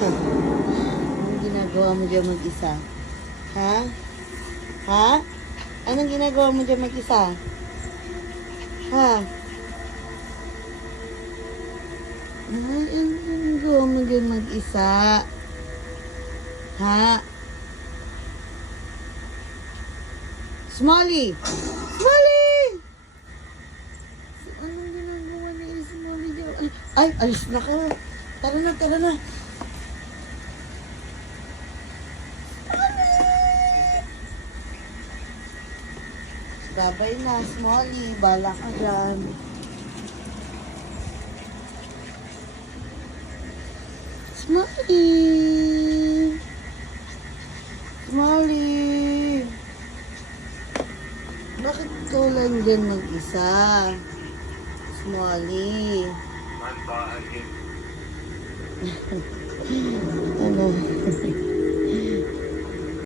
Anong ginagawa mo dyan mag-isa? Ha? Ha? Anong ginagawa mo dyan mag-isa? Ha? Ay, anong ginagawa mo dyan mag-isa? Ha? Smolly! Smolly! Anong ginagawa ni Smolly dyan? Ay, alis na ka. Tara na, tara na. Babay na, Smolly. Bala ka dyan. Smolly! Smolly! Bakit ikaw lang dyan mag-isa? Smolly.